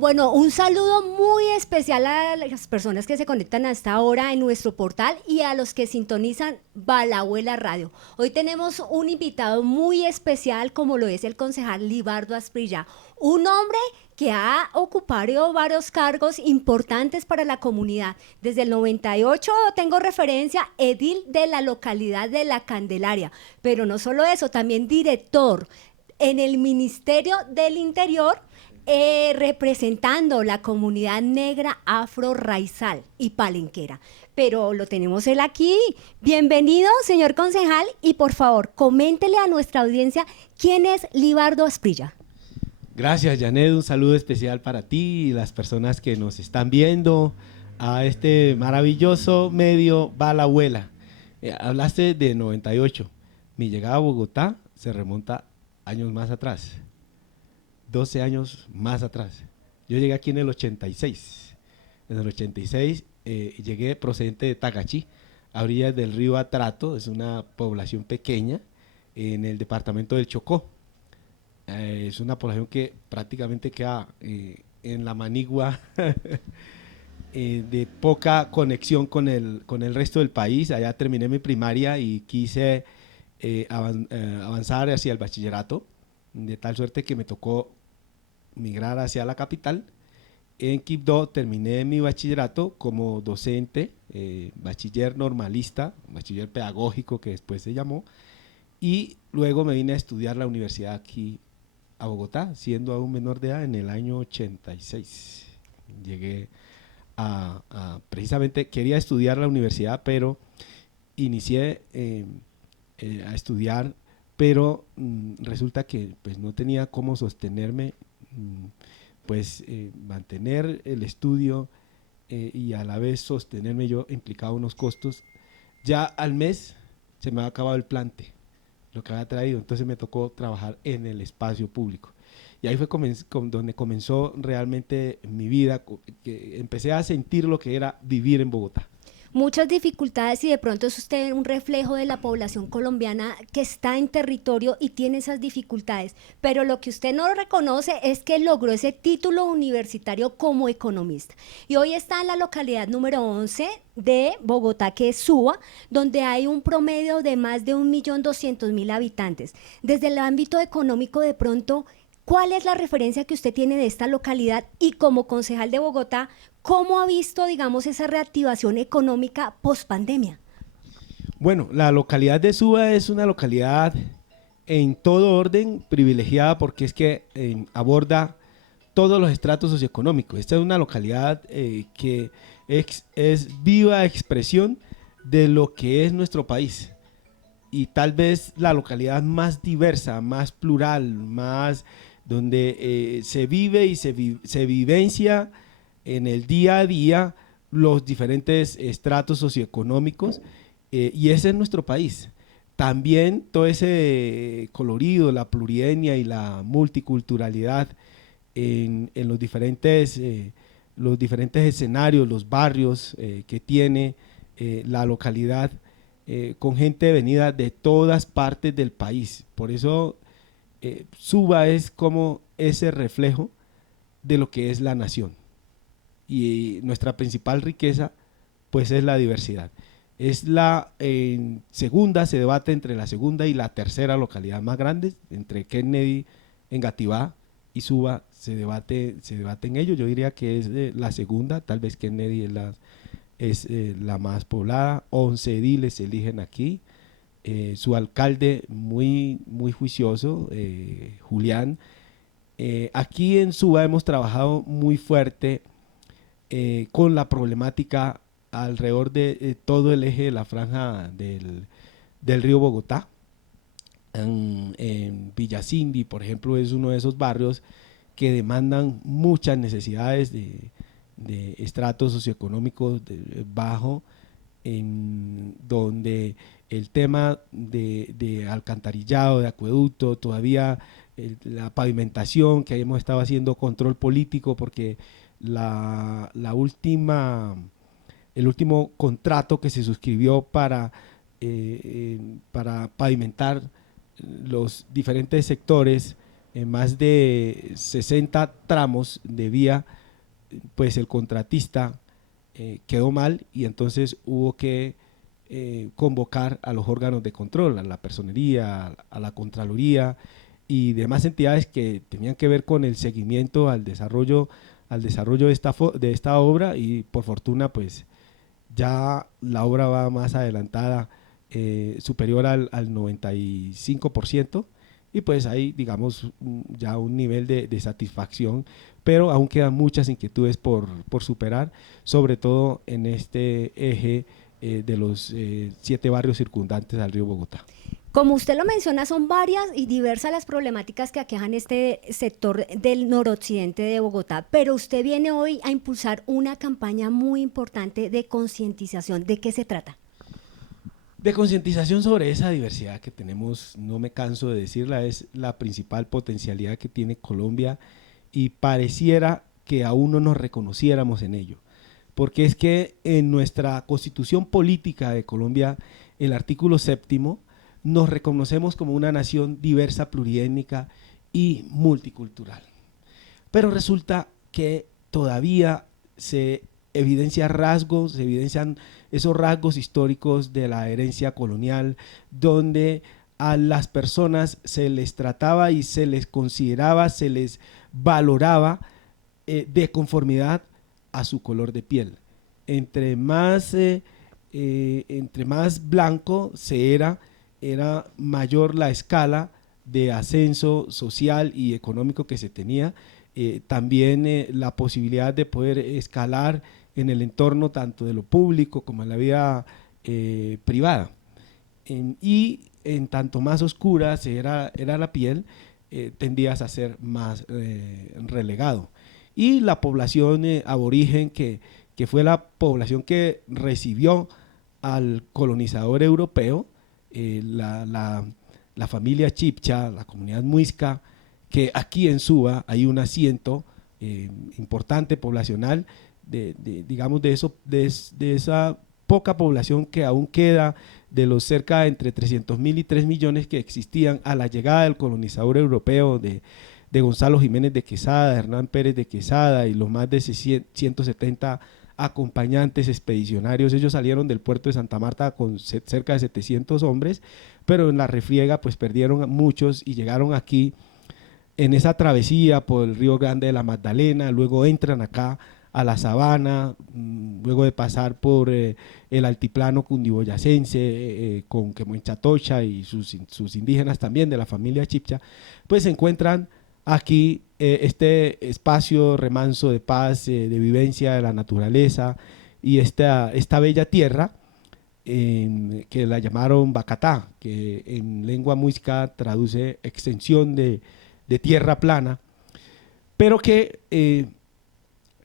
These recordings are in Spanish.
Bueno, un saludo muy especial a las personas que se conectan hasta ahora en nuestro portal y a los que sintonizan Balabuela Radio. Hoy tenemos un invitado muy especial como lo es el concejal Libardo Asprilla, un hombre que ha ocupado varios cargos importantes para la comunidad. Desde el 98 tengo referencia, edil de la localidad de La Candelaria, pero no solo eso, también director en el Ministerio del Interior, representando la comunidad negra afro-raizal y palenquera. Pero lo tenemos él aquí. Bienvenido, señor concejal, y por favor, coméntele a nuestra audiencia quién es Libardo Asprilla. Gracias, Janet. Un saludo especial para ti y las personas que nos están viendo a este maravilloso medio Balabuela. Hablaste de 98. Mi llegada a Bogotá se remonta años más atrás. 12 años más atrás. Yo llegué aquí en el 86. En el 86 llegué procedente de Tagachí, a orillas del río Atrato. Es una población pequeña en el departamento del Chocó. Es una población que prácticamente queda en la manigua de poca conexión con el resto del país. Allá terminé mi primaria y quise avanzar hacia el bachillerato, de tal suerte que me tocó migrar hacia la capital. En Quibdó terminé mi bachillerato como docente, bachiller normalista, bachiller pedagógico que después se llamó, y luego me vine a estudiar la universidad aquí a Bogotá, siendo aún menor de edad, en el año 86. Llegué precisamente, quería estudiar la universidad, pero inicié a estudiar, pero resulta que pues no tenía cómo sostenerme, mantener el estudio y a la vez sostenerme yo implicaba unos costos. Ya al mes se me había acabado el plante, lo que había traído, entonces me tocó trabajar en el espacio público. Y ahí fue donde comenzó realmente mi vida, que empecé a sentir lo que era vivir en Bogotá. Muchas dificultades y de pronto es usted un reflejo de la población colombiana que está en territorio y tiene esas dificultades, pero lo que usted no reconoce es que logró ese título universitario como economista y hoy está en la localidad número 11 de Bogotá, que es Suba, donde hay un promedio de más de 1.200.000 habitantes. Desde el ámbito económico, de pronto, ¿cuál es la referencia que usted tiene de esta localidad y como concejal de Bogotá, cómo ha visto, digamos, esa reactivación económica post pandemia? Bueno, la localidad de Suba es una localidad en todo orden privilegiada porque es que aborda todos los estratos socioeconómicos. Esta es una localidad que es viva expresión de lo que es nuestro país y tal vez la localidad más diversa, más plural, más donde se vive y se vivencia en el día a día los diferentes estratos socioeconómicos, y ese es nuestro país. También todo ese colorido, la plurietnia y la multiculturalidad en los diferentes escenarios, los barrios que tiene la localidad, con gente venida de todas partes del país. Por eso Suba es como ese reflejo de lo que es la nación. Y nuestra principal riqueza pues es la diversidad. Es la segunda, se debate entre la segunda y la tercera localidad más grande, entre Kennedy, Engativá y Suba se debate en ello. Yo diría que es la segunda, tal vez Kennedy es la más poblada. 11 ediles se eligen aquí. Su alcalde muy juicioso, Julián. Aquí en Suba hemos trabajado muy fuerte con la problemática alrededor de todo el eje de la franja del río Bogotá. En Villa Cindy, por ejemplo, es uno de esos barrios que demandan muchas necesidades de estratos socioeconómicos bajo, en donde el tema de alcantarillado, de acueducto, todavía la pavimentación, que hemos estado haciendo control político porque el último contrato que se suscribió para pavimentar los diferentes sectores en más de 60 tramos de vía, pues el contratista quedó mal y entonces hubo que convocar a los órganos de control, a la personería, a la Contraloría y demás entidades que tenían que ver con el seguimiento al desarrollo de esta obra, y por fortuna pues ya la obra va más adelantada, superior al 95%, y pues hay, digamos, ya un nivel de satisfacción, pero aún quedan muchas inquietudes por superar, sobre todo en este eje de los 7 barrios circundantes al río Bogotá. Como usted lo menciona, son varias y diversas las problemáticas que aquejan este sector del noroccidente de Bogotá, pero usted viene hoy a impulsar una campaña muy importante de concientización. ¿De qué se trata? De concientización sobre esa diversidad que tenemos, no me canso de decirla, es la principal potencialidad que tiene Colombia y pareciera que aún no nos reconociéramos en ello, porque es que en nuestra constitución política de Colombia, el artículo 7, nos reconocemos como una nación diversa, pluriétnica y multicultural. Pero resulta que todavía se evidencian esos rasgos históricos de la herencia colonial, donde a las personas se les trataba y se les consideraba, se les valoraba de conformidad a su color de piel. Entre más blanco se era mayor la escala de ascenso social y económico que se tenía, también la posibilidad de poder escalar en el entorno tanto de lo público como en la vida privada. Y en tanto más oscura era la piel, tendías a ser más relegado. Y la población aborigen, que fue la población que recibió al colonizador europeo, la familia Chibcha, la comunidad muisca, que aquí en Suba hay un asiento importante poblacional digamos de esa poca población que aún queda de los cerca de entre 300.000 y 3 millones que existían a la llegada del colonizador europeo de Gonzalo Jiménez de Quesada, de Hernán Pérez de Quesada y los más de 170 acompañantes expedicionarios. Ellos salieron del puerto de Santa Marta con cerca de 700 hombres, pero en la refriega pues perdieron muchos y llegaron aquí en esa travesía por el Río Grande de la Magdalena, luego entran acá a la sabana, luego de pasar por el altiplano cundiboyacense con Quemoenchatocha y sus indígenas también de la familia Chibcha, pues se encuentran aquí este espacio remanso de paz, de vivencia de la naturaleza y esta bella tierra que la llamaron Bacatá, que en lengua muisca traduce extensión de tierra plana, pero que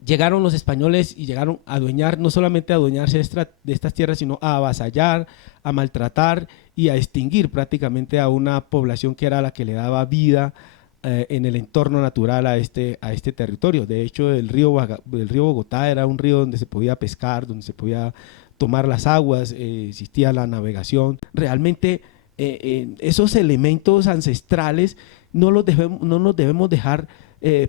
llegaron los españoles y llegaron a adueñar, no solamente a adueñarse de estas tierras, sino a avasallar, a maltratar y a extinguir prácticamente a una población que era la que le daba vida en el entorno natural a este territorio. De hecho, el río Bogotá era un río donde se podía pescar, donde se podía tomar las aguas, existía la navegación. Realmente esos elementos ancestrales no nos debemos dejar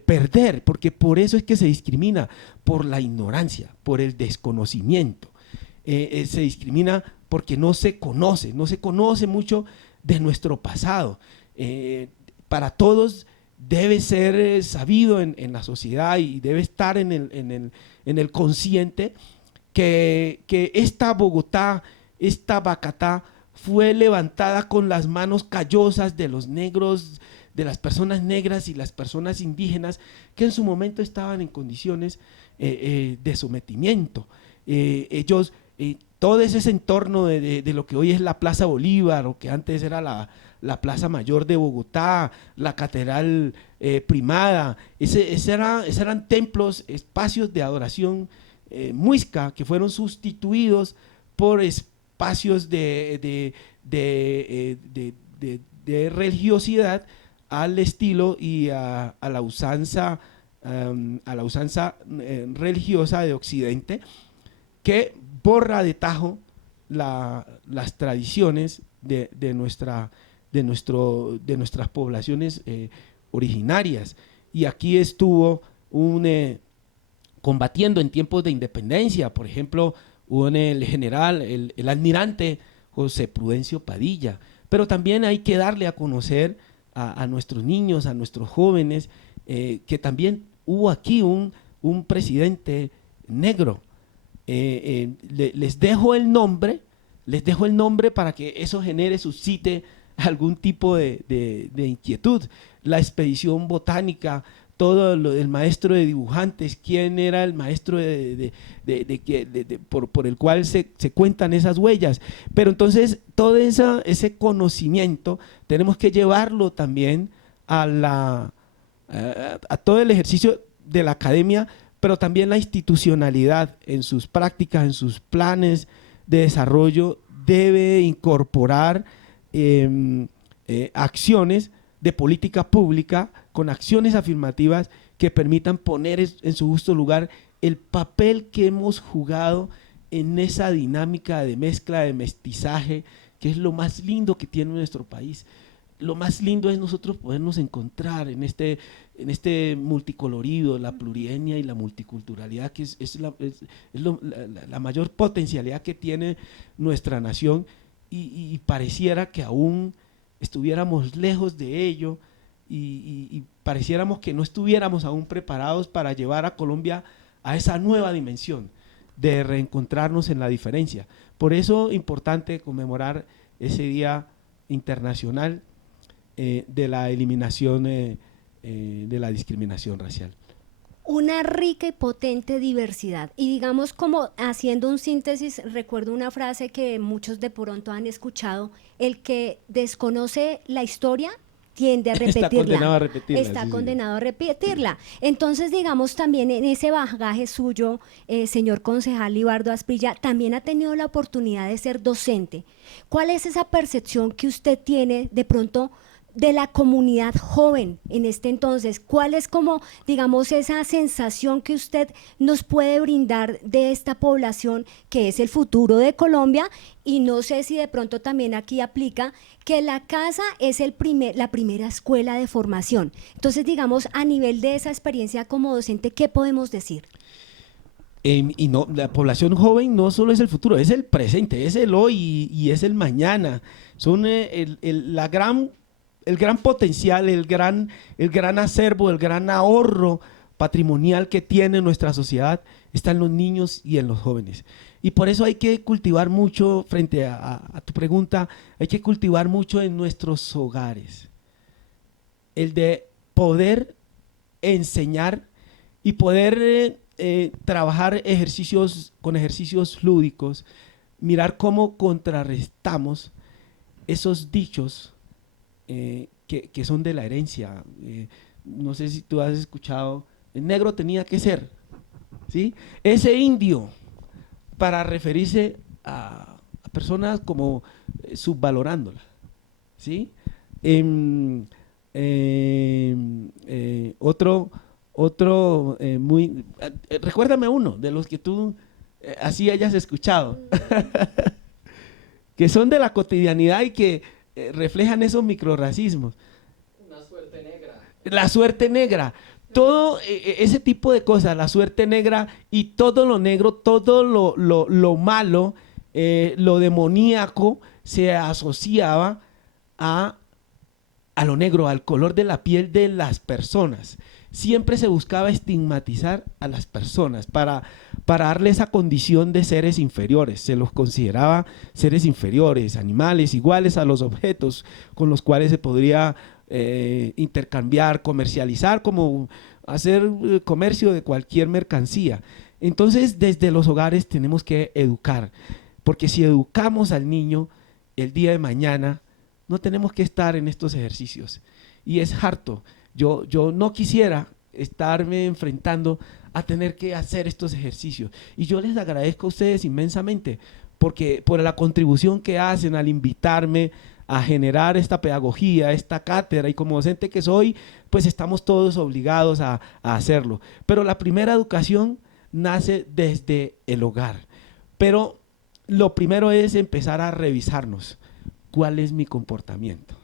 perder, porque por eso es que se discrimina, por la ignorancia, por el desconocimiento. Se discrimina porque no se conoce mucho de nuestro pasado. Para todos debe ser sabido en la sociedad y debe estar en el consciente que esta Bogotá, esta Bacatá, fue levantada con las manos callosas de los negros, de las personas negras y las personas indígenas que en su momento estaban en condiciones de sometimiento. Ellos, todo ese entorno de lo que hoy es la Plaza Bolívar, o que antes era la Plaza Mayor de Bogotá, la Catedral Primada, eran templos, espacios de adoración muisca que fueron sustituidos por espacios de religiosidad al estilo y a la usanza religiosa de Occidente, que borra de tajo las tradiciones de nuestras poblaciones originarias. Y aquí estuvo combatiendo en tiempos de independencia, por ejemplo, el general, el almirante José Prudencio Padilla. Pero también hay que darle a conocer a nuestros niños, a nuestros jóvenes, que también hubo aquí un presidente negro. Les dejo el nombre para que eso suscite algún tipo de inquietud. La expedición botánica, el maestro de dibujantes, quién era el maestro por el cual se cuentan esas huellas. Pero entonces todo ese conocimiento tenemos que llevarlo también a todo el ejercicio de la academia, pero también la institucionalidad en sus prácticas, en sus planes de desarrollo, debe incorporar acciones de política pública con acciones afirmativas que permitan poner en su justo lugar el papel que hemos jugado en esa dinámica de mezcla, de mestizaje, que es lo más lindo que tiene nuestro país. Lo más lindo es nosotros podernos encontrar en este multicolorido, la plurietnia y la multiculturalidad, que es la mayor potencialidad que tiene nuestra nación, y pareciera que aún estuviéramos lejos de ello, y pareciéramos que no estuviéramos aún preparados para llevar a Colombia a esa nueva dimensión de reencontrarnos en la diferencia. Por eso es importante conmemorar ese Día Internacional de la eliminación de la discriminación racial. Una rica y potente diversidad. Y digamos, como haciendo un síntesis, recuerdo una frase que muchos de pronto han escuchado: el que desconoce la historia tiende a repetirla. Está condenado a repetirla. Está condenado a repetirla. Entonces, digamos, también en ese bagaje suyo, señor concejal Libardo Asprilla, también ha tenido la oportunidad de ser docente. ¿Cuál es esa percepción que usted tiene de pronto de la comunidad joven en este entonces? ¿Cuál es, como, digamos, esa sensación que usted nos puede brindar de esta población que es el futuro de Colombia? Y no sé si de pronto también aquí aplica que la casa es la primera escuela de formación. Entonces, digamos, a nivel de esa experiencia como docente, ¿qué podemos decir? Y no, la población joven no solo es el futuro, es el presente, es el hoy y es el mañana. Son el gran potencial, el gran acervo, el gran ahorro patrimonial que tiene nuestra sociedad está en los niños y en los jóvenes. Y por eso hay que cultivar mucho, frente a tu pregunta, hay que cultivar mucho en nuestros hogares. El de poder enseñar y poder trabajar con ejercicios lúdicos, mirar cómo contrarrestamos esos dichos que son de la herencia. No sé si tú has escuchado, el negro tenía que ser, ¿sí? Ese indio, para referirse a personas como subvalorándola, ¿sí? Recuérdame uno de los que tú así hayas escuchado, que son de la cotidianidad y que reflejan esos microrracismos. Una suerte negra. La suerte negra. Todo ese tipo de cosas, la suerte negra y todo lo negro, todo lo malo, lo demoníaco, se asociaba a lo negro, al color de la piel de las personas. Siempre se buscaba estigmatizar a las personas para darle esa condición de seres inferiores. Se los consideraba seres inferiores, animales iguales a los objetos con los cuales se podría intercambiar, comercializar, como hacer comercio de cualquier mercancía. Entonces, desde los hogares tenemos que educar, porque si educamos al niño, el día de mañana no tenemos que estar en estos ejercicios. Y es harto. Yo no quisiera estarme enfrentando a tener que hacer estos ejercicios. Y yo les agradezco a ustedes inmensamente por la contribución que hacen al invitarme a generar esta pedagogía, esta cátedra, y como docente que soy, pues estamos todos obligados a hacerlo. Pero la primera educación nace desde el hogar. Pero lo primero es empezar a revisarnos. ¿Cuál es mi comportamiento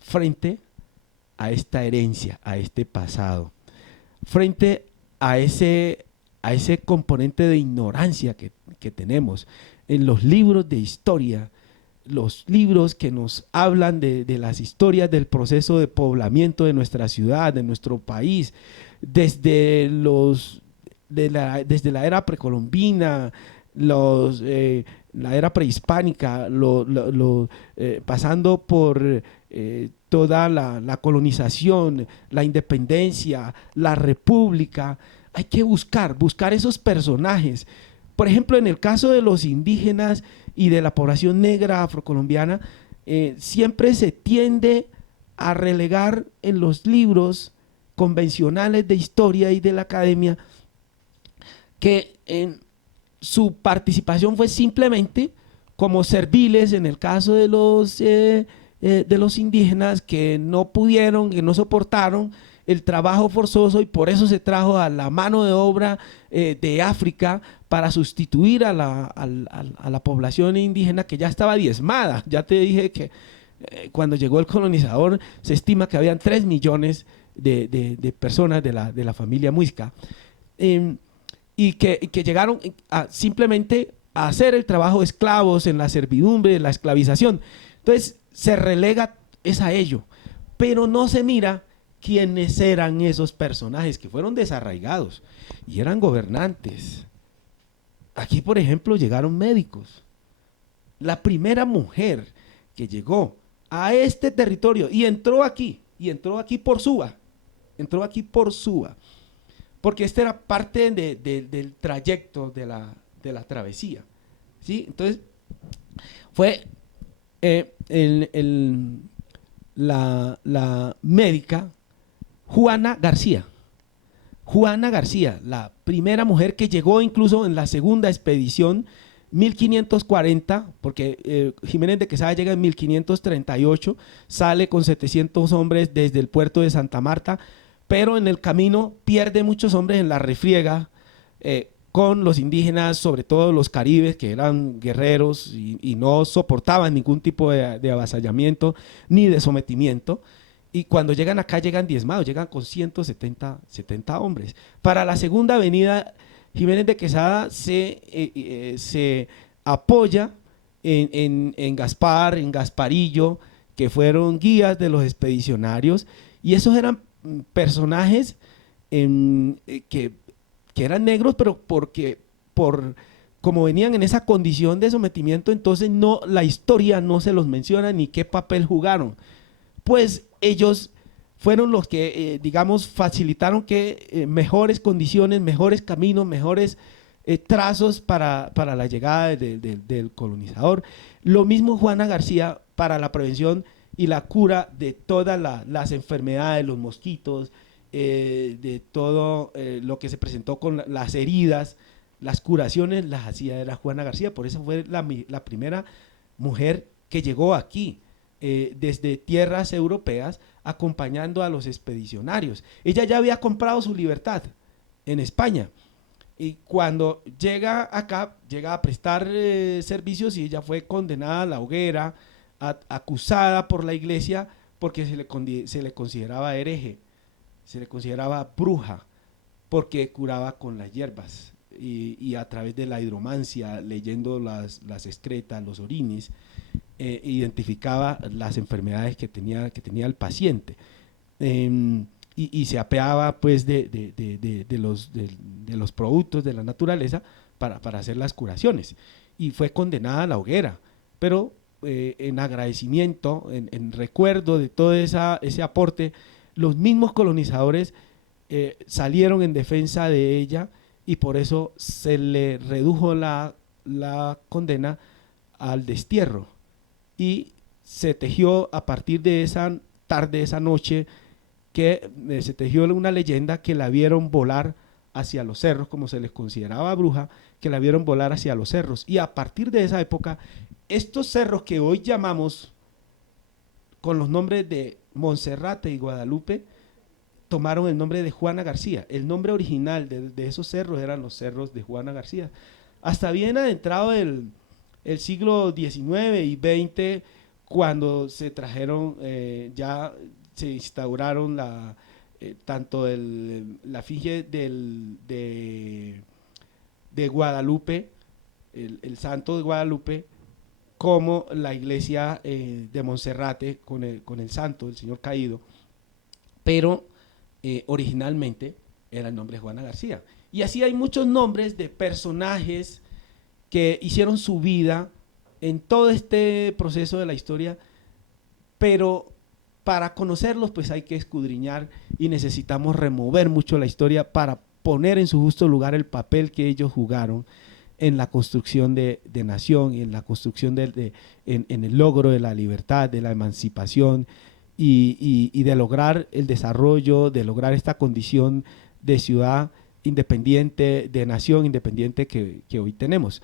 frente a esta herencia, a este pasado. Frente a ese componente de ignorancia que tenemos en los libros de historia, los libros que nos hablan de las historias del proceso de poblamiento de nuestra ciudad, de nuestro país, desde la era precolombina, la era prehispánica, pasando por toda la colonización, la independencia, la república. Hay que buscar esos personajes. Por ejemplo, en el caso de los indígenas y de la población negra afrocolombiana, siempre se tiende a relegar en los libros convencionales de historia y de la academia que su participación fue simplemente como serviles en el caso de los indígenas que no pudieron, que no soportaron el trabajo forzoso y por eso se trajo a la mano de obra de África para sustituir a la población indígena que ya estaba diezmada. Ya te dije que cuando llegó el colonizador se estima que habían 3 millones de personas de la familia muisca, y que llegaron simplemente a hacer el trabajo de esclavos en la servidumbre, en la esclavización. Entonces se relega es a ello, pero no se mira quiénes eran esos personajes que fueron desarraigados y eran gobernantes. Aquí, por ejemplo, llegaron médicos. La primera mujer que llegó a este territorio y entró aquí por Suba, porque este era parte del trayecto de la travesía, ¿sí? Entonces, fue la médica Juana García, la primera mujer que llegó incluso en la segunda expedición, 1540, porque Jiménez de Quesada llega en 1538, sale con 700 hombres desde el puerto de Santa Marta, pero en el camino pierde muchos hombres en la refriega con los indígenas, sobre todo los caribes, que eran guerreros y no soportaban ningún tipo de avasallamiento ni de sometimiento. Y cuando llegan acá llegan diezmados, llegan con 170 hombres. Para la segunda avenida, Jiménez de Quesada se apoya en Gaspar, en Gasparillo, que fueron guías de los expedicionarios, y esos eran personajes que eran negros, pero como venían en esa condición de sometimiento, entonces la historia no se los menciona ni qué papel jugaron. Pues ellos fueron los que, digamos, facilitaron que mejores condiciones, mejores caminos, mejores trazos para la llegada del colonizador. Lo mismo Juana García para la prevención y la cura de todas las enfermedades, los mosquitos, de todo lo que se presentó con las heridas, las curaciones las hacía era Juana García. Por eso fue la primera mujer que llegó aquí desde tierras europeas acompañando a los expedicionarios. Ella ya había comprado su libertad en España y cuando llega acá, llega a prestar servicios y ella fue condenada a la hoguera, acusada por la iglesia porque se le consideraba hereje, se le consideraba bruja porque curaba con las hierbas y a través de la hidromancia, leyendo las excretas, los orines, identificaba las enfermedades que tenía el paciente, y se apeaba pues de los productos de la naturaleza para hacer las curaciones, y fue condenada a la hoguera, pero en agradecimiento, en recuerdo de todo ese aporte, los mismos colonizadores salieron en defensa de ella y por eso se le redujo la condena al destierro. Y se tejió a partir de esa tarde, esa noche, que se tejió una leyenda que la vieron volar hacia los cerros, como se les consideraba bruja, que la vieron volar hacia los cerros. Y a partir de esa época, estos cerros que hoy llamamos con los nombres de Monserrate y Guadalupe, tomaron el nombre de Juana García. El nombre original de esos cerros eran los cerros de Juana García. Hasta bien adentrado el siglo XIX y XX, cuando se trajeron, ya se instauraron tanto la efigie de Guadalupe, el santo de Guadalupe, como la iglesia de Monserrate con el santo, el Señor Caído, pero originalmente era el nombre de Juana García. Y así hay muchos nombres de personajes que hicieron su vida en todo este proceso de la historia, pero para conocerlos pues hay que escudriñar y necesitamos remover mucho la historia para poner en su justo lugar el papel que ellos jugaron en la construcción de nación y en la construcción en el logro de la libertad, de la emancipación y de lograr el desarrollo, de lograr esta condición de ciudad independiente, de nación independiente que hoy tenemos.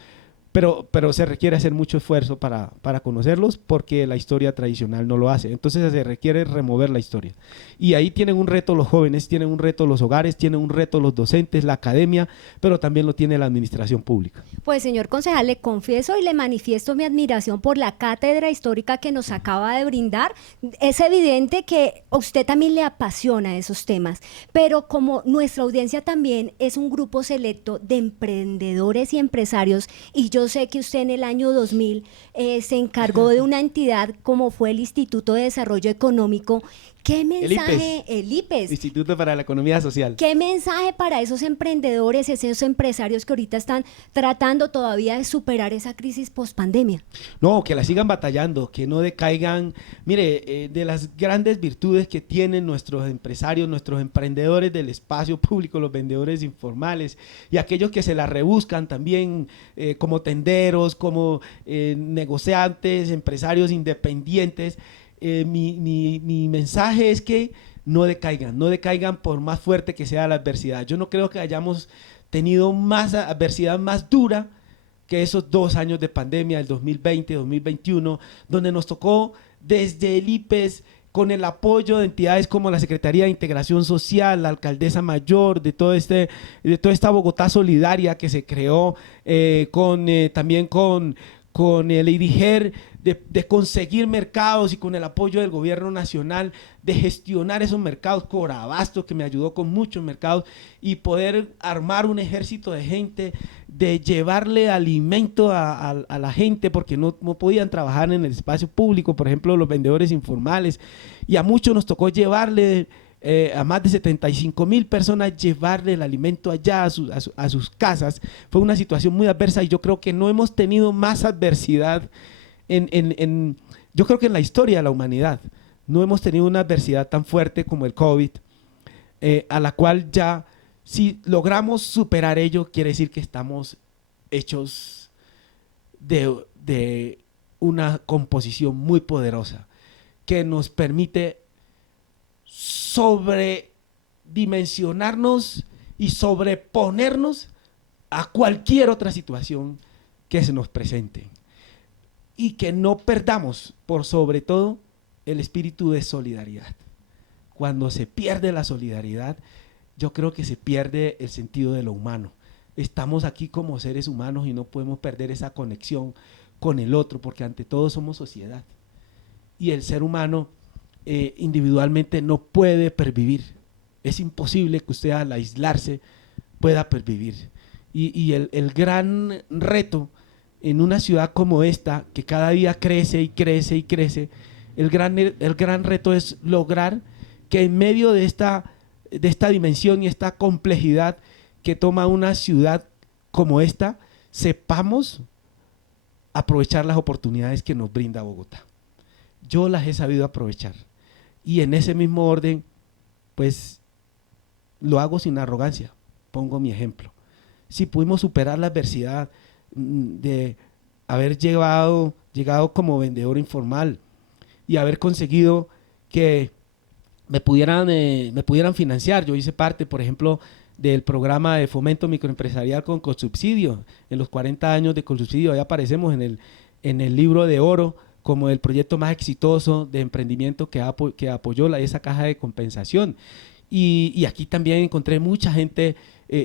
Pero se requiere hacer mucho esfuerzo para conocerlos porque la historia tradicional no lo hace. Entonces se requiere remover la historia. Y ahí tienen un reto los jóvenes, tienen un reto los hogares, tienen un reto los docentes, la academia, pero también lo tiene la administración pública. Pues señor concejal, le confieso y le manifiesto mi admiración por la cátedra histórica que nos acaba de brindar. Es evidente que a usted también le apasiona esos temas, pero como nuestra audiencia también es un grupo selecto de emprendedores y empresarios, y yo sé que usted en el año 2000 se encargó de una entidad como fue el Instituto de Desarrollo Económico. ¿Qué mensaje, el IPES, Instituto para la Economía Social, qué mensaje para esos emprendedores, esos empresarios que ahorita están tratando todavía de superar esa crisis post-pandemia? No, que la sigan batallando, que no decaigan. Mire, de las grandes virtudes que tienen nuestros empresarios, nuestros emprendedores del espacio público, los vendedores informales y aquellos que se la rebuscan también como tenderos, como negociantes, empresarios independientes. Mi mensaje es que no decaigan por más fuerte que sea la adversidad. Yo no creo que hayamos tenido más adversidad más dura que esos 2 años de pandemia, el 2020, 2021, donde nos tocó desde el IPES, con el apoyo de entidades como la Secretaría de Integración Social, la Alcaldesa Mayor, de toda esta Bogotá Solidaria que se creó, también con el IDIGER, de conseguir mercados y con el apoyo del gobierno nacional, de gestionar esos mercados, Corabastos, que me ayudó con muchos mercados, y poder armar un ejército de gente, de llevarle alimento a la gente, porque no podían trabajar en el espacio público, por ejemplo, los vendedores informales, y a muchos nos tocó llevarle a más de 75,000 personas, llevarle el alimento allá a sus casas. Fue una situación muy adversa y yo creo que no hemos tenido más adversidad yo creo que en la historia de la humanidad no hemos tenido una adversidad tan fuerte como el COVID, a la cual ya, si logramos superar ello, quiere decir que estamos hechos de una composición muy poderosa que nos permite sobredimensionarnos y sobreponernos a cualquier otra situación que se nos presente. Y que no perdamos, por sobre todo, el espíritu de solidaridad. Cuando se pierde la solidaridad, yo creo que se pierde el sentido de lo humano. Estamos aquí como seres humanos y no podemos perder esa conexión con el otro, porque ante todo somos sociedad. Y el ser humano individualmente no puede pervivir. Es imposible que usted al aislarse pueda pervivir. Y el gran reto en una ciudad como esta, que cada día crece y crece y crece, el gran reto es lograr que en medio de esta dimensión y esta complejidad que toma una ciudad como esta, sepamos aprovechar las oportunidades que nos brinda Bogotá. Yo las he sabido aprovechar. Y en ese mismo orden, pues lo hago sin arrogancia. Pongo mi ejemplo. Si pudimos superar la adversidad de haber llegado como vendedor informal y haber conseguido que me pudieran financiar. Yo hice parte, por ejemplo, del programa de fomento microempresarial con Colsubsidio. En los 40 años de Colsubsidio, ahí aparecemos en el libro de oro como el proyecto más exitoso de emprendimiento que apoyó esa caja de compensación. Y aquí también encontré mucha gente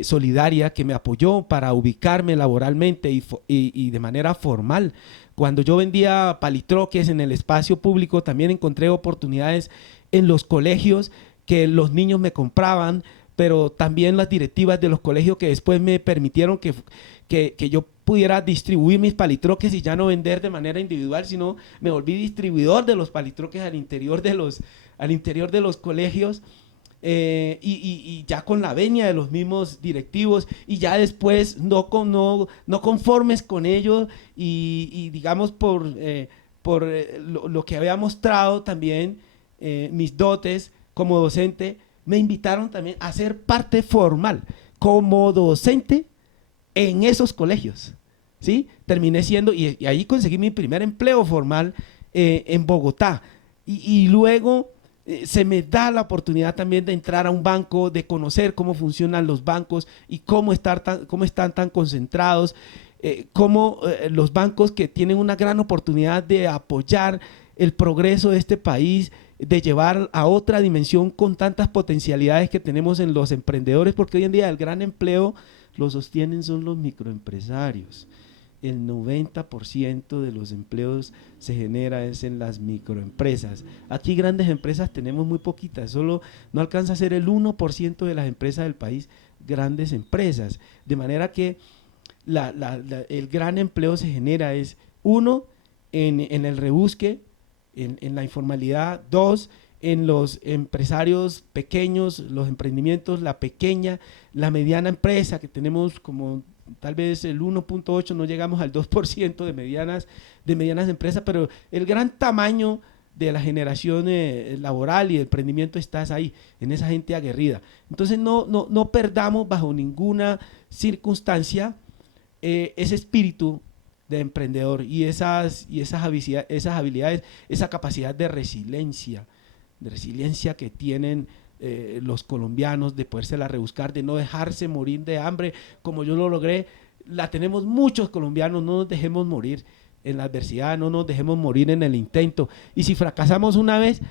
solidaria que me apoyó para ubicarme laboralmente y de manera formal. Cuando yo vendía palitroques en el espacio público, también encontré oportunidades en los colegios que los niños me compraban, pero también las directivas de los colegios que después me permitieron que yo pudiera distribuir mis palitroques y ya no vender de manera individual, sino me volví distribuidor de los palitroques al interior de los colegios. Y ya con la venia de los mismos directivos, y ya después no conformes con ello, y digamos por lo que había mostrado también, mis dotes como docente, me invitaron también a ser parte formal como docente en esos colegios, ¿sí? Terminé siendo, y ahí conseguí mi primer empleo formal en Bogotá, y luego se me da la oportunidad también de entrar a un banco, de conocer cómo funcionan los bancos y cómo están tan concentrados, cómo los bancos que tienen una gran oportunidad de apoyar el progreso de este país, de llevar a otra dimensión con tantas potencialidades que tenemos en los emprendedores, porque hoy en día el gran empleo lo sostienen son los microempresarios. El 90% de los empleos se genera es en las microempresas. Aquí grandes empresas tenemos muy poquitas, solo no alcanza a ser el 1% de las empresas del país grandes empresas, de manera que el gran empleo se genera es, uno, en el rebusque, en la informalidad, dos, en los empresarios pequeños, los emprendimientos, la pequeña, la mediana empresa, que tenemos como tal vez el 1.8, no llegamos al 2% de medianas empresas, pero el gran tamaño de la generación laboral y de emprendimiento estás ahí, en esa gente aguerrida. Entonces no perdamos bajo ninguna circunstancia ese espíritu de emprendedor y esas habilidades, esa capacidad de resiliencia que tienen los colombianos, de podérsela rebuscar, de no dejarse morir de hambre como yo lo logré. La tenemos muchos colombianos, no nos dejemos morir en la adversidad, no nos dejemos morir en el intento, y si fracasamos una vez,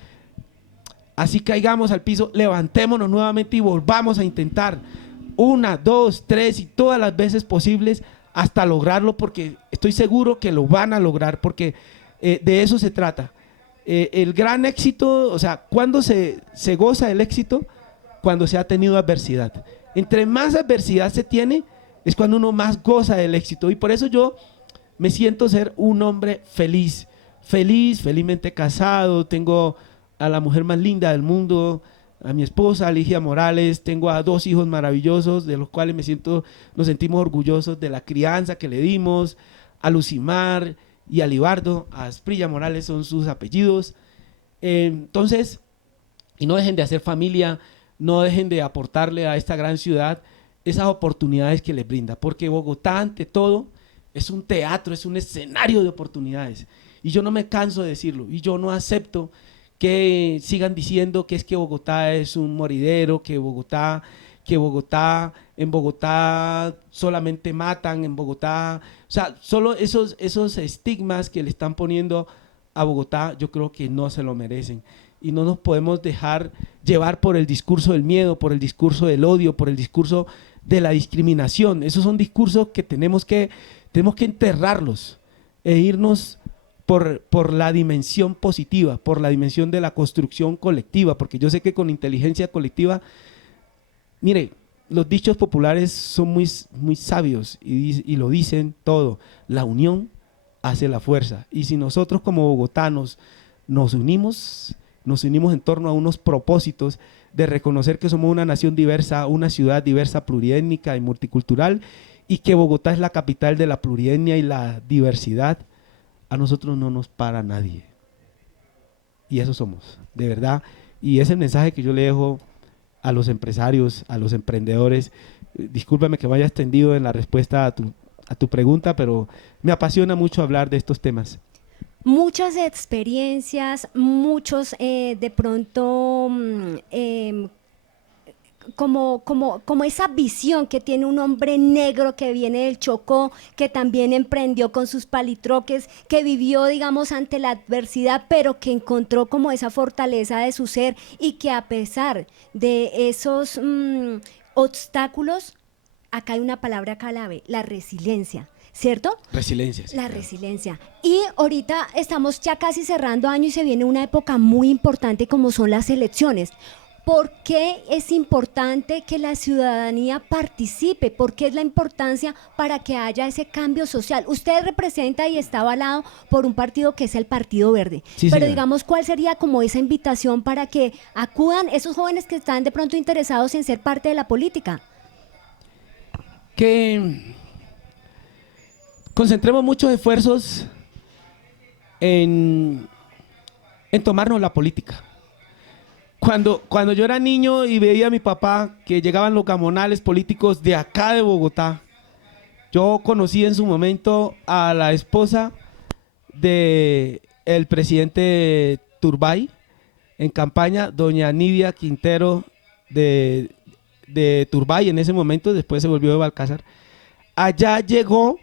así caigamos al piso, levantémonos nuevamente y volvamos a intentar 1, 2, 3 y todas las veces posibles hasta lograrlo, porque estoy seguro que lo van a lograr, porque de eso se trata. El gran éxito, o sea, ¿cuándo se goza el éxito? Cuando se ha tenido adversidad. Entre más adversidad se tiene, es cuando uno más goza del éxito, y por eso yo me siento ser un hombre felizmente casado, tengo a la mujer más linda del mundo, a mi esposa Ligia Morales, tengo a 2 hijos maravillosos, de los cuales nos sentimos orgullosos de la crianza que le dimos, a Lucimar y a Libardo, a Asprilla Morales son sus apellidos. Entonces, y no dejen de hacer familia, no dejen de aportarle a esta gran ciudad esas oportunidades que les brinda, porque Bogotá ante todo es un teatro, es un escenario de oportunidades, y yo no me canso de decirlo, y yo no acepto que sigan diciendo que es que Bogotá es un moridero, que en Bogotá solamente matan, en Bogotá, o sea, solo esos estigmas que le están poniendo a Bogotá, yo creo que no se lo merecen, y no nos podemos dejar llevar por el discurso del miedo, por el discurso del odio, por el discurso de la discriminación. Esos son discursos que tenemos que enterrarlos e irnos por la dimensión positiva, por la dimensión de la construcción colectiva, porque yo sé que con inteligencia colectiva, mire, los dichos populares son muy sabios y lo dicen todo: la unión hace la fuerza, y si nosotros como bogotanos nos unimos en torno a unos propósitos de reconocer que somos una nación diversa, una ciudad diversa, pluriétnica y multicultural, y que Bogotá es la capital de la plurietnia y la diversidad, a nosotros no nos para nadie, y eso somos, de verdad. Y ese mensaje que yo le dejo a los empresarios, a los emprendedores. Discúlpame que vaya extendido en la respuesta a tu pregunta, pero me apasiona mucho hablar de estos temas. Muchas experiencias, muchos de pronto como esa visión que tiene un hombre negro que viene del Chocó, que también emprendió con sus palitroques, que vivió, digamos, ante la adversidad, pero que encontró como esa fortaleza de su ser, y que a pesar de esos obstáculos, acá hay una palabra clave: la resiliencia. ¿cierto? Resiliencia. Sí, La claro. resiliencia. Y ahorita estamos ya casi cerrando año y se viene una época muy importante como son las elecciones. ¿Por qué es importante que la ciudadanía participe? ¿Por qué es la importancia para que haya ese cambio social? Usted representa y está avalado por un partido que es el Partido Verde. Sí, Pero señora. digamos, ¿cuál sería como esa invitación para que acudan esos jóvenes que están de pronto interesados en ser parte de la política? Que concentremos muchos esfuerzos en, en tomarnos la política. Cuando yo era niño y veía a mi papá que llegaban los gamonales políticos de acá de Bogotá, yo conocí en su momento a la esposa de el presidente Turbay en campaña, doña Nidia Quintero de Turbay en ese momento, después se volvió de Balcázar. Allá llegó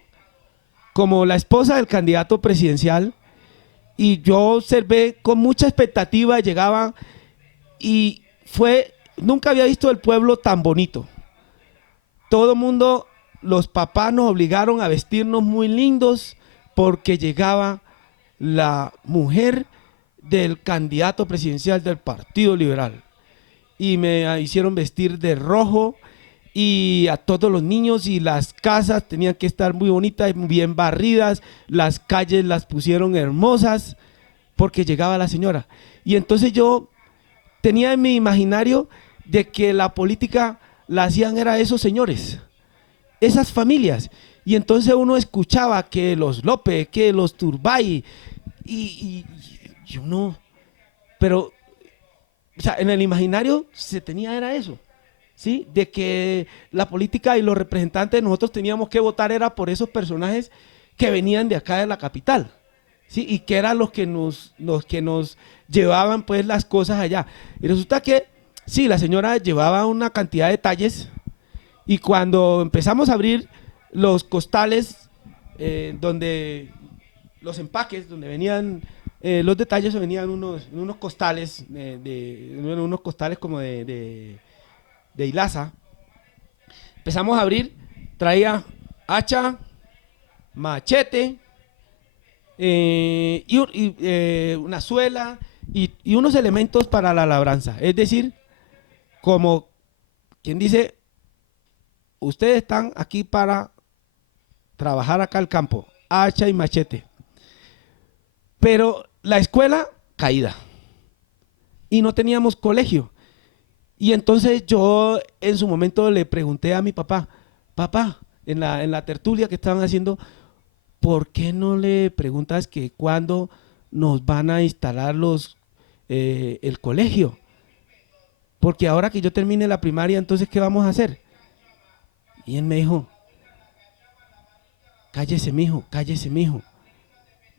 como la esposa del candidato presidencial y yo observé con mucha expectativa, llegaba y nunca había visto el pueblo tan bonito. Todo el mundo, los papás nos obligaron a vestirnos muy lindos porque llegaba la mujer del candidato presidencial del Partido Liberal. Y me hicieron vestir de rojo y a todos los niños y las casas tenían que estar muy bonitas, bien barridas, las calles las pusieron hermosas porque llegaba la señora. Y entonces yo tenía en mi imaginario de que la política la hacían era esos señores, esas familias. Y entonces uno escuchaba que los López, que los Turbay, y yo no, pero o sea, en el imaginario se tenía era eso, ¿sí? De que la política y los representantes nosotros teníamos que votar era por esos personajes que venían de acá de la capital, ¿sí? Y que eran los que nos llevaban pues las cosas allá. Y resulta que sí, la señora llevaba una cantidad de detalles y cuando empezamos a abrir los costales donde los empaques, donde venían los detalles, venían unos costales, unos costales como de hilaza. Empezamos a abrir, traía hacha, machete, una suela y unos elementos para la labranza. Es decir, como quien dice, ustedes están aquí para trabajar acá al campo, hacha y machete. Pero la escuela caída y no teníamos colegio. Y entonces yo en su momento le pregunté a mi papá, en la tertulia que estaban haciendo, ¿por qué no le preguntas que cuándo nos van a instalar el colegio? Porque ahora que yo termine la primaria, entonces ¿qué vamos a hacer? Y él me dijo, cállese mijo,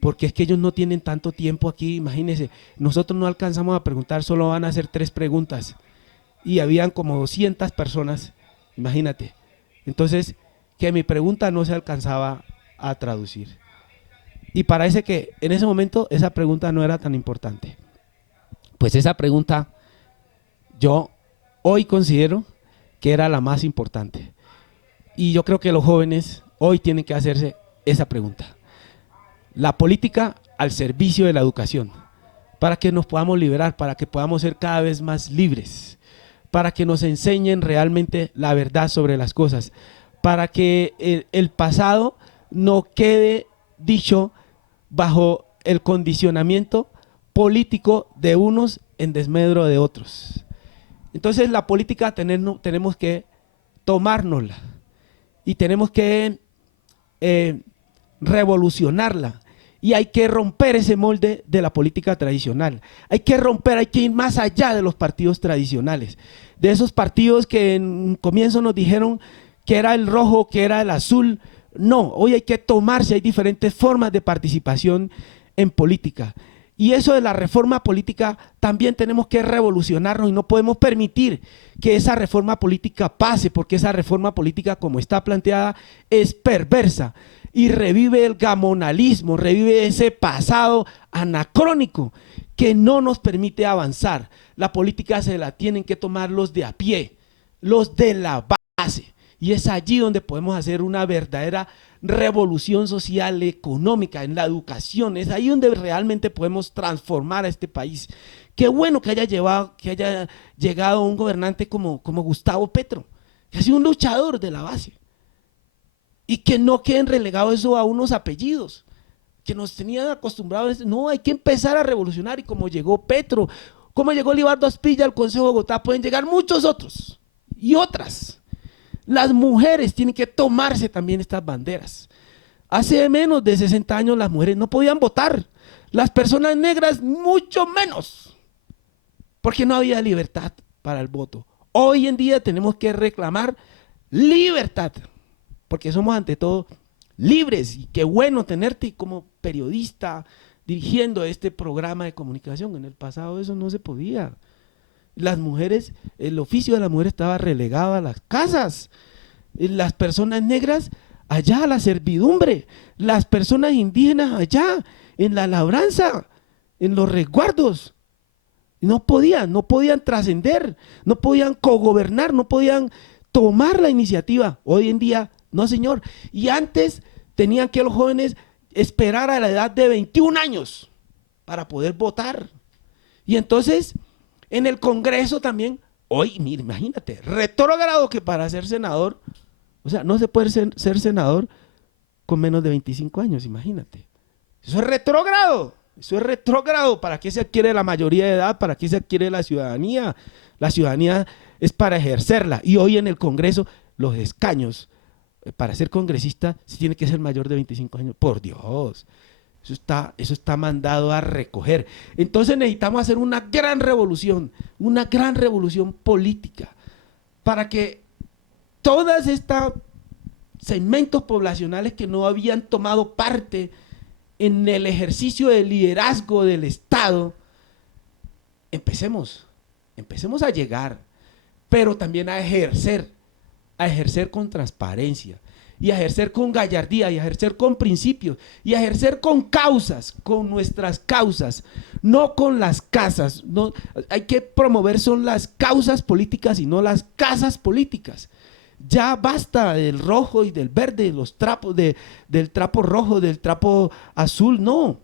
porque es que ellos no tienen tanto tiempo aquí, imagínense, nosotros no alcanzamos a preguntar, solo van a hacer 3 preguntas y habían como 200 personas, imagínate. Entonces, que mi pregunta no se alcanzaba a traducir. Y parece que en ese momento esa pregunta no era tan importante. Pues esa pregunta yo hoy considero que era la más importante. Y yo creo que los jóvenes hoy tienen que hacerse esa pregunta. La política al servicio de la educación, para que nos podamos liberar, para que podamos ser cada vez más libres, para que nos enseñen realmente la verdad sobre las cosas, para que el pasado no quede dicho bajo el condicionamiento político de unos en desmedro de otros. Entonces la política tenemos que tomárnosla y tenemos que revolucionarla. Y hay que romper ese molde de la política tradicional. Hay que ir más allá de los partidos tradicionales. De esos partidos que en un comienzo nos dijeron que era el rojo, que era el azul. No, hoy hay que tomarse, hay diferentes formas de participación en política. Y eso de la reforma política también tenemos que revolucionarnos y no podemos permitir que esa reforma política pase, porque esa reforma política como está planteada es perversa. Y revive el gamonalismo, revive ese pasado anacrónico que no nos permite avanzar. La política se la tienen que tomar los de a pie, los de la base. Y es allí donde podemos hacer una verdadera revolución social, económica, en la educación. Es ahí donde realmente podemos transformar a este país. Qué bueno que haya llegado un gobernante como Gustavo Petro, que ha sido un luchador de la base. Y que no queden relegados eso a unos apellidos, que nos tenían acostumbrados. No, hay que empezar a revolucionar. Y como llegó Petro, como llegó Libardo Aspilla al Consejo de Bogotá, pueden llegar muchos otros y otras. Las mujeres tienen que tomarse también estas banderas. Hace menos de 60 años las mujeres no podían votar, las personas negras mucho menos, porque no había libertad para el voto. Hoy en día tenemos que reclamar libertad, porque somos ante todo libres, y qué bueno tenerte como periodista dirigiendo este programa de comunicación. En el pasado eso no se podía. Las mujeres, el oficio de la mujer estaba relegado a las casas, las personas negras allá a la servidumbre, las personas indígenas allá en la labranza, en los resguardos. No podían trascender, no podían cogobernar, no podían tomar la iniciativa. Hoy en día, no señor. Y antes tenían que los jóvenes esperar a la edad de 21 años para poder votar. Y entonces en el Congreso también, hoy, mire, imagínate, retrógrado que para ser senador, o sea, no se puede ser senador con menos de 25 años, imagínate. Eso es retrógrado, ¿Para qué se adquiere la mayoría de edad? ¿Para qué se adquiere la ciudadanía? La ciudadanía es para ejercerla. Y hoy en el Congreso, los escaños, para ser congresista, se tiene que ser mayor de 25 años. Por Dios. Eso está mandado a recoger. Entonces necesitamos hacer una gran revolución política, para que todos estos segmentos poblacionales que no habían tomado parte en el ejercicio del liderazgo del Estado, empecemos a llegar, pero también a ejercer con transparencia, y a ejercer con gallardía, y a ejercer con principios, y a ejercer con causas, con nuestras causas, no con las casas. No, hay que promover son las causas políticas y no las casas políticas. Ya basta del rojo y del verde, los trapos del trapo rojo, del trapo azul, no.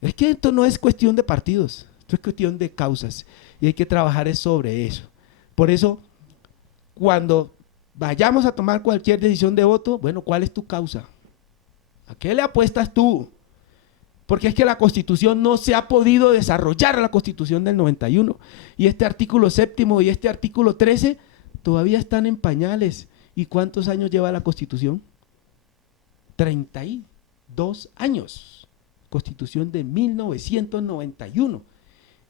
Es que esto no es cuestión de partidos, esto es cuestión de causas, y hay que trabajar sobre eso. Por eso, cuando vayamos a tomar cualquier decisión de voto, bueno, ¿cuál es tu causa? ¿A qué le apuestas tú? Porque es que la Constitución no se ha podido desarrollar, la Constitución del 91, y este artículo 7º y este artículo 13 todavía están en pañales. ¿Y cuántos años lleva la Constitución? 32 años. Constitución de 1991.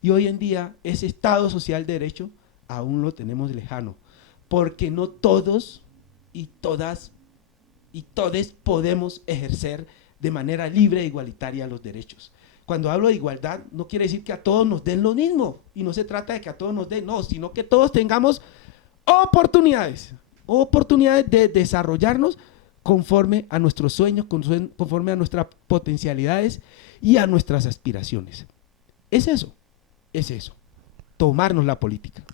Y hoy en día ese Estado Social de Derecho aún lo tenemos lejano, porque no todos y todas y todes podemos ejercer de manera libre e igualitaria los derechos. Cuando hablo de igualdad, no quiere decir que a todos nos den lo mismo, y no se trata de que a todos nos den, no, sino que todos tengamos oportunidades de desarrollarnos conforme a nuestros sueños, conforme a nuestras potencialidades y a nuestras aspiraciones. Es eso, tomarnos la política.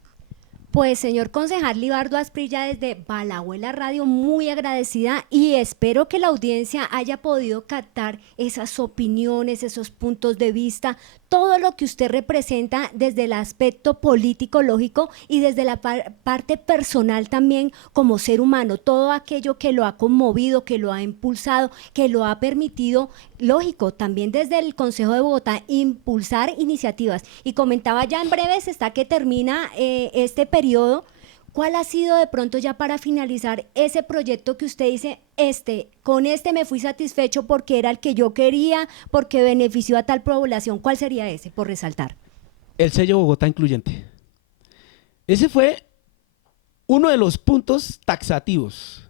Pues señor concejal Libardo Asprilla, desde Balahuela Radio, muy agradecida, y espero que la audiencia haya podido captar esas opiniones, esos puntos de vista, todo lo que usted representa desde el aspecto político, lógico, y desde la parte personal también como ser humano, todo aquello que lo ha conmovido, que lo ha impulsado, que lo ha permitido, lógico, también desde el Consejo de Bogotá, impulsar iniciativas. Y comentaba, ya en breves está que termina este periodo. ¿Cuál ha sido de pronto, ya para finalizar, ese proyecto que usted dice, con este me fui satisfecho porque era el que yo quería, porque benefició a tal población? ¿Cuál sería ese, por resaltar? El sello Bogotá Incluyente. Ese fue uno de los puntos taxativos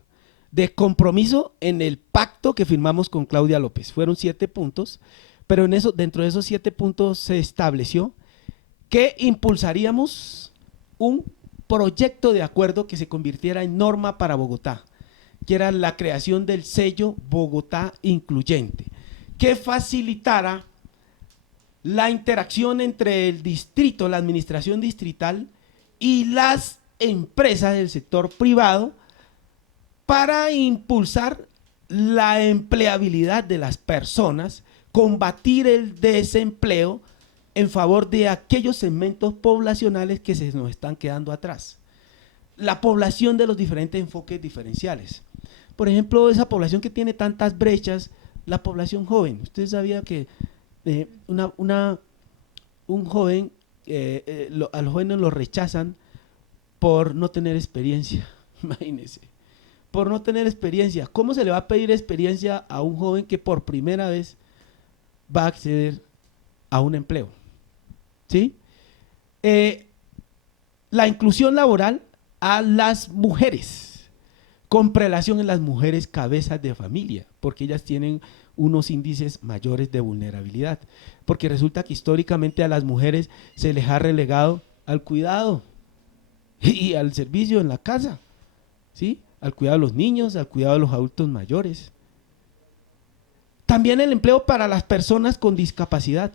de compromiso en el pacto que firmamos con Claudia López. Fueron 7 puntos, pero dentro de esos 7 puntos se estableció que impulsaríamos un proyecto de acuerdo que se convirtiera en norma para Bogotá, que era la creación del sello Bogotá Incluyente, que facilitara la interacción entre el distrito, la administración distrital y las empresas del sector privado, para impulsar la empleabilidad de las personas, combatir el desempleo en favor de aquellos segmentos poblacionales que se nos están quedando atrás. La población de los diferentes enfoques diferenciales. Por ejemplo, esa población que tiene tantas brechas, la población joven. Usted sabía que un joven, a los jóvenes los rechazan por no tener experiencia, imagínense, por no tener experiencia. ¿Cómo se le va a pedir experiencia a un joven que por primera vez va a acceder a un empleo? ¿Sí? La inclusión laboral a las mujeres, con prelación en las mujeres cabezas de familia, porque ellas tienen unos índices mayores de vulnerabilidad, porque resulta que históricamente a las mujeres se les ha relegado al cuidado y al servicio en la casa, ¿sí? Al cuidado de los niños, al cuidado de los adultos mayores. También el empleo para las personas con discapacidad,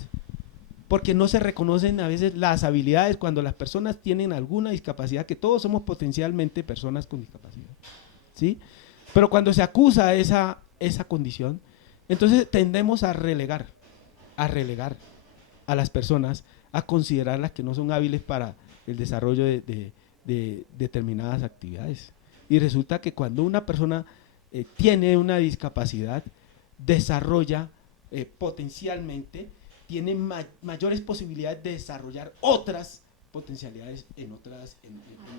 porque no se reconocen a veces las habilidades cuando las personas tienen alguna discapacidad, que todos somos potencialmente personas con discapacidad, ¿sí? Pero cuando se acusa esa condición, entonces tendemos a relegar a las personas, a considerarlas que no son hábiles para el desarrollo de determinadas actividades. Y resulta que cuando una persona tiene una discapacidad, desarrolla potencialmente, tiene mayores posibilidades de desarrollar otras potencialidades en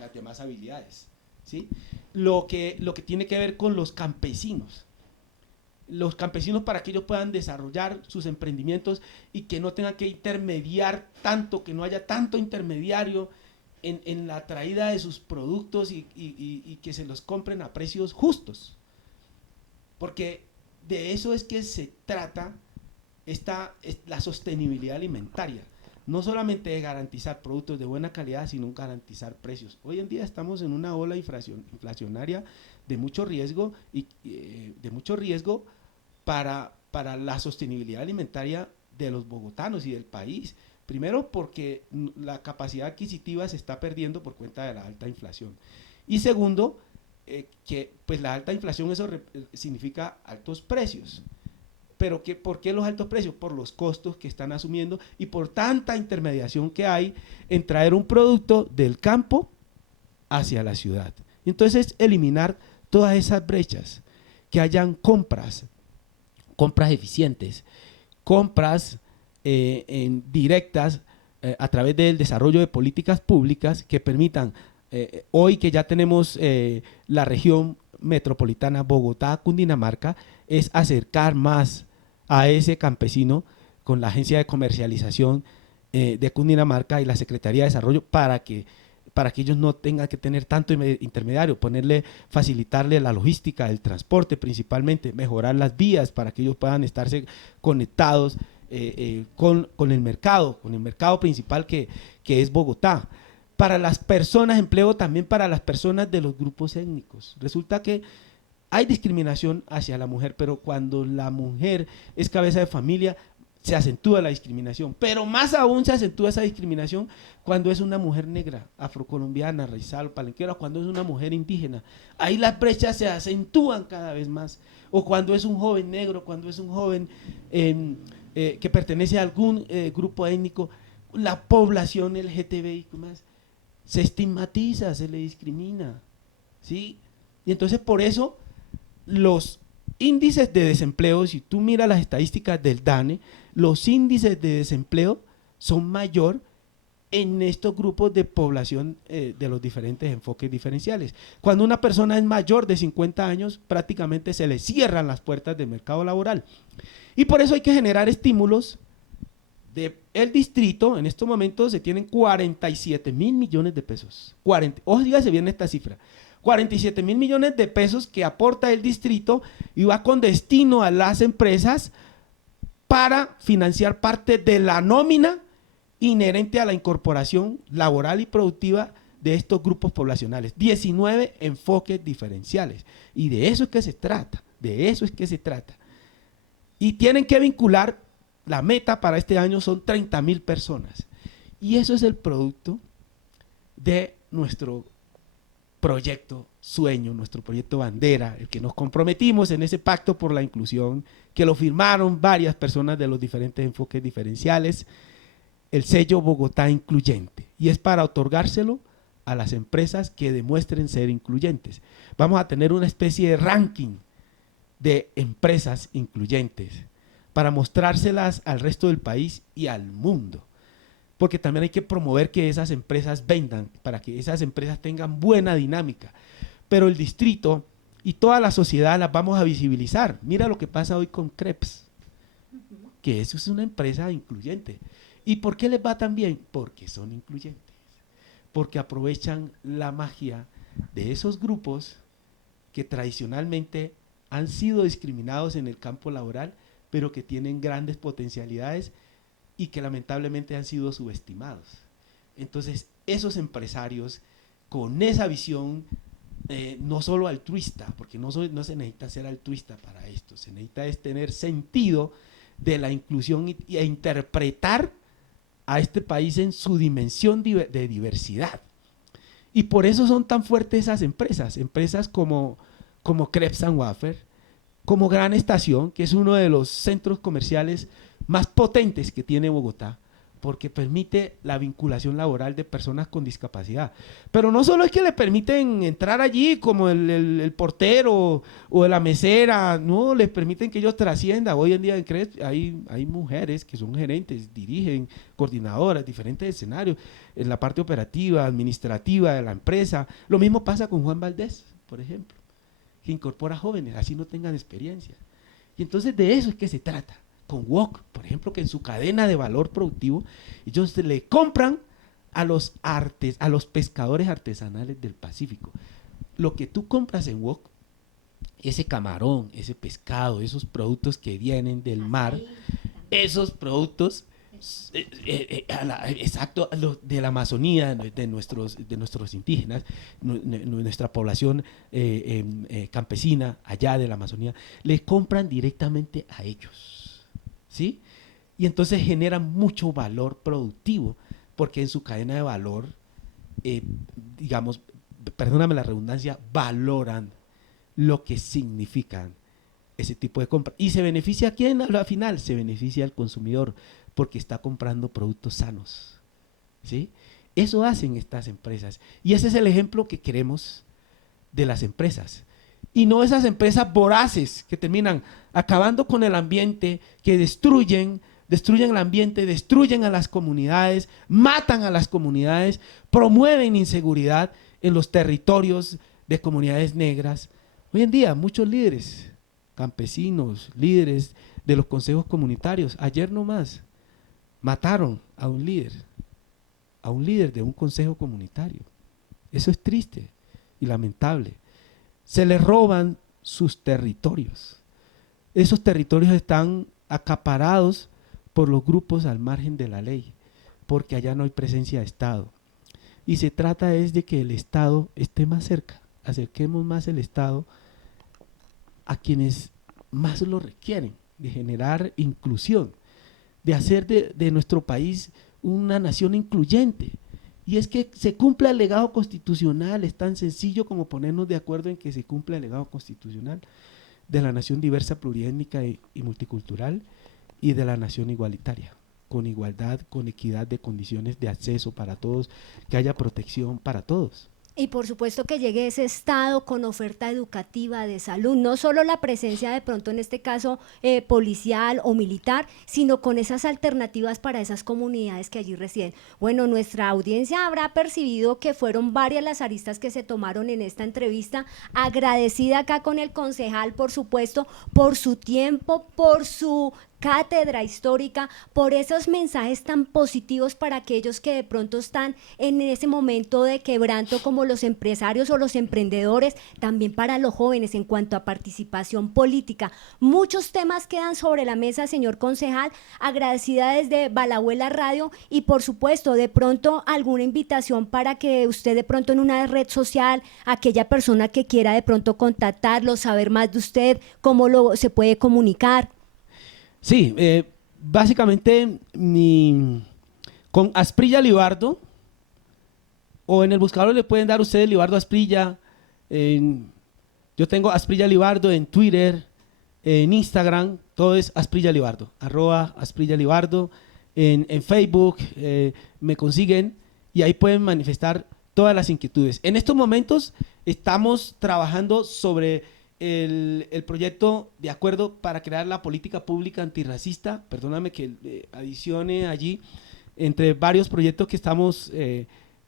las demás habilidades, ¿sí? Lo que tiene que ver con los campesinos para que ellos puedan desarrollar sus emprendimientos y que no tengan que intermediar tanto, que no haya tanto intermediario en la traída de sus productos y que se los compren a precios justos, porque de eso es que se trata la sostenibilidad alimentaria, no solamente de garantizar productos de buena calidad, sino garantizar precios. Hoy en día estamos en una ola inflacionaria de mucho riesgo para la sostenibilidad alimentaria de los bogotanos y del país. Primero, porque la capacidad adquisitiva se está perdiendo por cuenta de la alta inflación. Y segundo, que pues la alta inflación eso significa altos precios. Pero ¿por qué los altos precios? Por los costos que están asumiendo y por tanta intermediación que hay en traer un producto del campo hacia la ciudad. Entonces, eliminar todas esas brechas, que hayan compras eficientes, compras directas a través del desarrollo de políticas públicas que permitan, hoy que ya tenemos la región metropolitana Bogotá-Cundinamarca, es acercar más a ese campesino con la agencia de comercialización de Cundinamarca y la Secretaría de Desarrollo para que ellos no tengan que tener tanto intermediario, facilitarle la logística, el transporte principalmente, mejorar las vías para que ellos puedan estarse conectados con el mercado principal que es Bogotá. Para las personas, empleo también para las personas de los grupos étnicos. Resulta que hay discriminación hacia la mujer, pero cuando la mujer es cabeza de familia, se acentúa la discriminación, pero más aún se acentúa esa discriminación cuando es una mujer negra, afrocolombiana, raizal, palenquera, cuando es una mujer indígena. Ahí las brechas se acentúan cada vez más. O cuando es un joven negro, cuando es un joven que pertenece a algún grupo étnico, la población LGTBI más, se estigmatiza, se le discrimina, ¿sí? Y entonces por eso los índices de desempleo, si tú miras las estadísticas del DANE, los índices de desempleo son mayor en estos grupos de población de los diferentes enfoques diferenciales. Cuando una persona es mayor de 50 años, prácticamente se le cierran las puertas del mercado laboral. Y por eso hay que generar estímulos. El distrito, en estos momentos, se tienen 47 mil millones de pesos. Dígase bien esta cifra. 47 mil millones de pesos que aporta el distrito y va con destino a las empresas para financiar parte de la nómina inherente a la incorporación laboral y productiva de estos grupos poblacionales. 19 enfoques diferenciales. Y de eso es que se trata, Y tienen que vincular, la meta para este año son 30.000 personas. Y eso es el producto de nuestro proyecto sueño, nuestro proyecto bandera, el que nos comprometimos en ese pacto por la inclusión, que lo firmaron varias personas de los diferentes enfoques diferenciales, el sello Bogotá Incluyente, y es para otorgárselo a las empresas que demuestren ser incluyentes. Vamos a tener una especie de ranking de empresas incluyentes para mostrárselas al resto del país y al mundo, porque también hay que promover que esas empresas vendan, para que esas empresas tengan buena dinámica, pero el distrito y toda la sociedad las vamos a visibilizar. Mira lo que pasa hoy con Krebs, que eso es una empresa incluyente. ¿Y por qué les va tan bien? Porque son incluyentes, porque aprovechan la magia de esos grupos que tradicionalmente han sido discriminados en el campo laboral, pero que tienen grandes potencialidades y que lamentablemente han sido subestimados. Entonces, esos empresarios con esa visión, no solo altruista, porque no se necesita ser altruista para esto, se necesita es tener sentido de la inclusión e interpretar a este país en su dimensión de diversidad. Y por eso son tan fuertes esas empresas como Krebs & Waffer, como Gran Estación, que es uno de los centros comerciales más potentes que tiene Bogotá, porque permite la vinculación laboral de personas con discapacidad. Pero no solo es que le permiten entrar allí como el portero o la mesera, no, les permiten que ellos trasciendan. Hoy en día en Krebs hay mujeres que son gerentes, dirigen, coordinadoras, diferentes escenarios, en la parte operativa, administrativa de la empresa. Lo mismo pasa con Juan Valdés, por ejemplo, que incorpora jóvenes, así no tengan experiencia. Y entonces de eso es que se trata. Con Wok, por ejemplo, que en su cadena de valor productivo, ellos le compran a los pescadores artesanales del Pacífico. Lo que tú compras en Wok, ese camarón, ese pescado, esos productos que vienen del mar, esos productos, exacto, de la Amazonía, de nuestros indígenas, nuestra población campesina allá de la Amazonía, le compran directamente a ellos. ¿Sí? Y entonces generan mucho valor productivo, porque en su cadena de valor, digamos, perdóname la redundancia, valoran lo que significan ese tipo de compra. ¿Y se beneficia a quién? Al final se beneficia al consumidor, porque está comprando productos sanos. ¿Sí? Eso hacen estas empresas. Y ese es el ejemplo que queremos de las empresas. Y no esas empresas voraces que terminan acabando con el ambiente, que destruyen el ambiente, destruyen a las comunidades, matan a las comunidades, promueven inseguridad en los territorios de comunidades negras. Hoy en día muchos líderes, campesinos, líderes de los consejos comunitarios, ayer nomás mataron a un líder de un consejo comunitario. Eso es triste y lamentable. Se les roban sus territorios. Esos territorios están acaparados por los grupos al margen de la ley, porque allá no hay presencia de Estado. Y se trata es de que el Estado esté más cerca, acerquemos más el Estado a quienes más lo requieren, de generar inclusión, de hacer de nuestro país una nación incluyente. Y es que se cumpla el legado constitucional, es tan sencillo como ponernos de acuerdo en que se cumpla el legado constitucional de la nación diversa, pluriétnica y multicultural, y de la nación igualitaria, con igualdad, con equidad de condiciones de acceso para todos, que haya protección para todos. Y por supuesto que llegue ese Estado con oferta educativa, de salud, no solo la presencia de pronto en este caso policial o militar, sino con esas alternativas para esas comunidades que allí residen. Bueno, nuestra audiencia habrá percibido que fueron varias las aristas que se tomaron en esta entrevista. Agradecida acá con el concejal, por supuesto, por su tiempo, por su cátedra histórica, por esos mensajes tan positivos para aquellos que de pronto están en ese momento de quebranto, como los empresarios o los emprendedores, también para los jóvenes en cuanto a participación política. Muchos temas quedan sobre la mesa, señor concejal. Agradecida desde Balabuela Radio, y por supuesto de pronto alguna invitación para que usted de pronto en una red social, aquella persona que quiera de pronto contactarlo, saber más de usted, cómo se puede comunicar. Sí, básicamente con Asprilla Libardo o en el buscador le pueden dar ustedes Libardo Asprilla. Yo tengo Asprilla Libardo en Twitter, en Instagram, todo es Asprilla Libardo, @Asprilla Libardo. En Facebook me consiguen y ahí pueden manifestar todas las inquietudes. En estos momentos estamos trabajando sobre el proyecto de acuerdo para crear la política pública antirracista. Perdóname que adicione allí, entre varios proyectos que estamos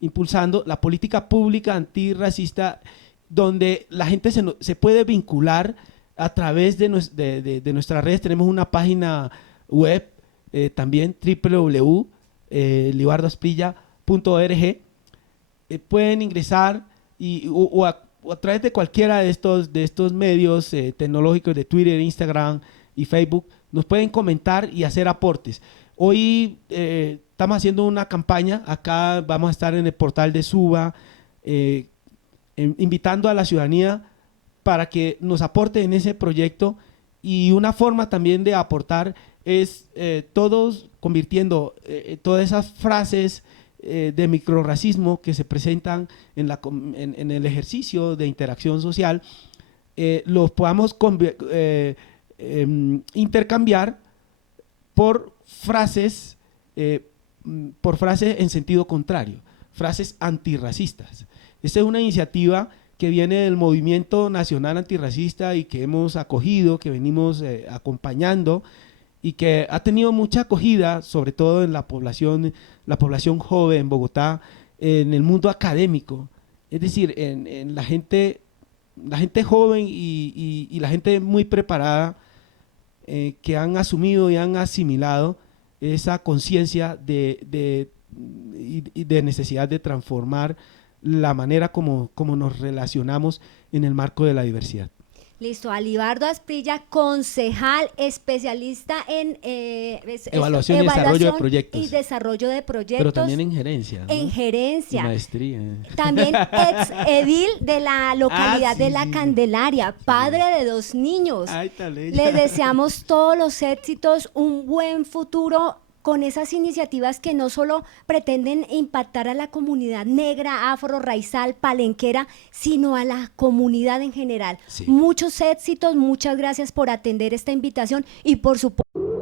impulsando, la política pública antirracista, donde la gente se puede vincular a través de nuestras redes. Tenemos una página web también, www.libardoasprilla.org. Pueden ingresar o a través de cualquiera de estos medios tecnológicos de Twitter, Instagram y Facebook, nos pueden comentar y hacer aportes. Hoy estamos haciendo una campaña, acá vamos a estar en el portal de Suba, invitando a la ciudadanía para que nos aporte en ese proyecto, y una forma también de aportar es todos convirtiendo todas esas frases de microrracismo que se presentan en el ejercicio de interacción social, los podamos intercambiar por frases en sentido contrario, frases antirracistas. Esta es una iniciativa que viene del Movimiento Nacional Antirracista y que hemos acogido, que venimos acompañando, y que ha tenido mucha acogida, sobre todo en la población joven en Bogotá, en el mundo académico, es decir, en la gente joven y la gente muy preparada, que han asumido y han asimilado esa conciencia de necesidad de transformar la manera como nos relacionamos en el marco de la diversidad. Listo, a Libardo Asprilla, concejal, especialista en evaluación y desarrollo de proyectos. Y desarrollo de proyectos. Pero también en gerencia, ¿no? En gerencia. Y maestría. También ex edil de la localidad sí, de La Candelaria, padre de 2 niños. Ay, Le deseamos todos los éxitos, un buen futuro con esas iniciativas que no solo pretenden impactar a la comunidad negra, afro, raizal, palenquera, sino a la comunidad en general. Sí. Muchos éxitos, muchas gracias por atender esta invitación y por supuesto...